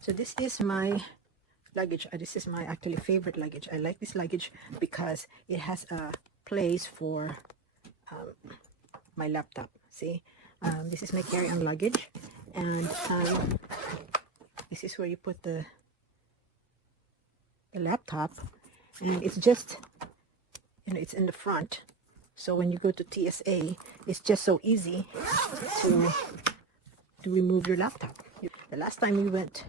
So this is my luggage. This is my actually favorite luggage. I like this luggage because it has a place for my laptop. See, this is my carry-on luggage, and this is where you put the laptop, and it's just, you know, it's in the front. So when you go to TSA, it's just so easy to remove your laptop. The last time we went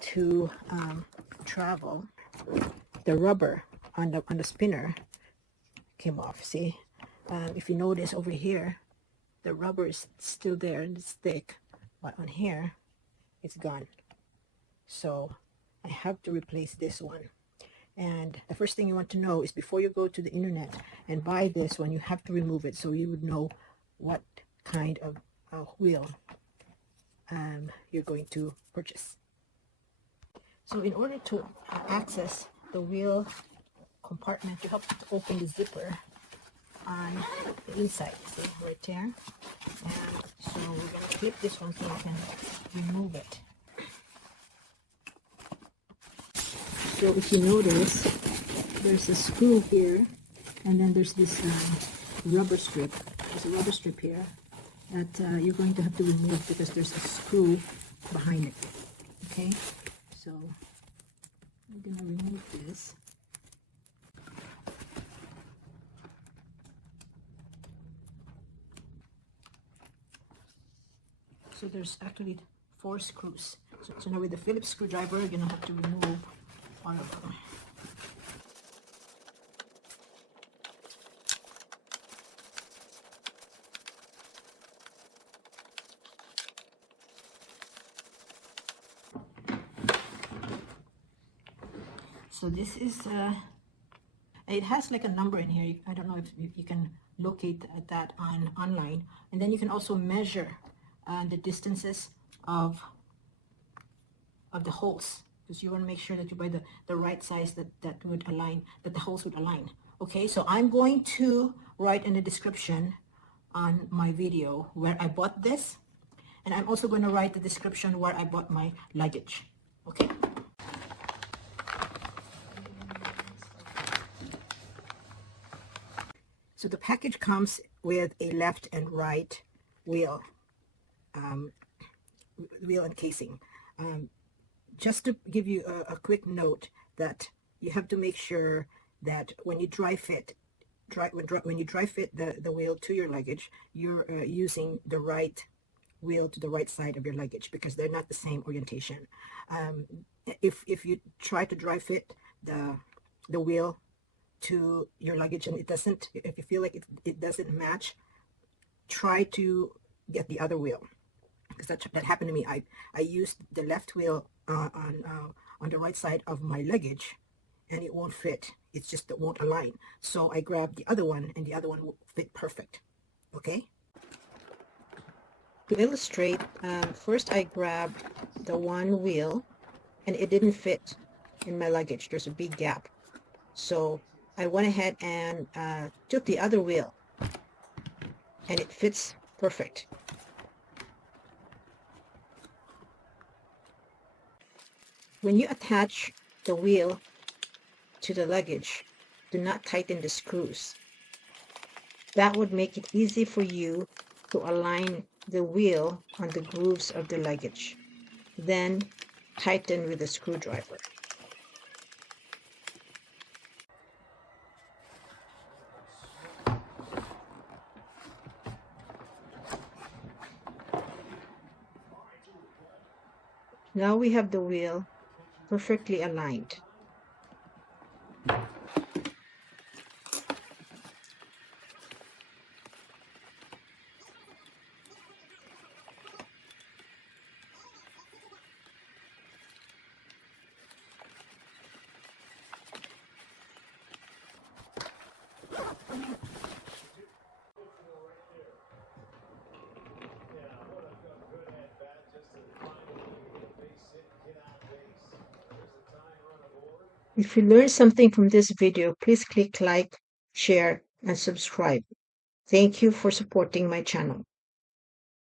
to travel, the rubber on the spinner came off. See, if you notice over here, the rubber is still there and it's thick, but on here it's gone. So I have to replace this one. And the first thing you want to know is, before you go to the internet and buy this one, you have to remove it so you would know what kind of wheel you're going to purchase. So in order to access the wheel compartment, you have to open the zipper on the inside, see, right there. And so we're going to clip this one so you can remove it. So if you notice, there's a screw here, and then there's this rubber strip. There's a rubber strip here that you're going to have to remove because there's a screw behind it. Okay, so I'm going to remove this. So there's actually 4 screws. So now with the Phillips screwdriver, you're going to have to remove one of them. So this is, it has like a number in here. I don't know if you can locate that online. And then you can also measure the distances of the holes, because you want to make sure that you buy the right size that would align, that the holes would align. Okay, so I'm going to write in the description on my video where I bought this, and I'm also going to write the description where I bought my luggage. Okay. So the package comes with a left and right wheel, wheel and casing. Just to give you a quick note, that you have to make sure that when you dry fit the wheel to your luggage, you're using the right wheel to the right side of your luggage, because they're not the same orientation. If you try to dry fit the wheel to your luggage and it doesn't, if you feel like it doesn't match, try to get the other wheel, because that happened to me. I used the left wheel on the right side of my luggage, and it won't fit. It's just, it won't align. So I grabbed the other one, and the other one will fit perfect. Okay. To illustrate, first I grabbed the one wheel, and it didn't fit in my luggage. There's a big gap. So I went ahead and took the other wheel, and it fits perfect. When you attach the wheel to the luggage, do not tighten the screws. That would make it easy for you to align the wheel on the grooves of the luggage. Then tighten with a screwdriver. Now we have the wheel perfectly aligned. If you learned something from this video, please click like, share, and subscribe. Thank you for supporting my channel.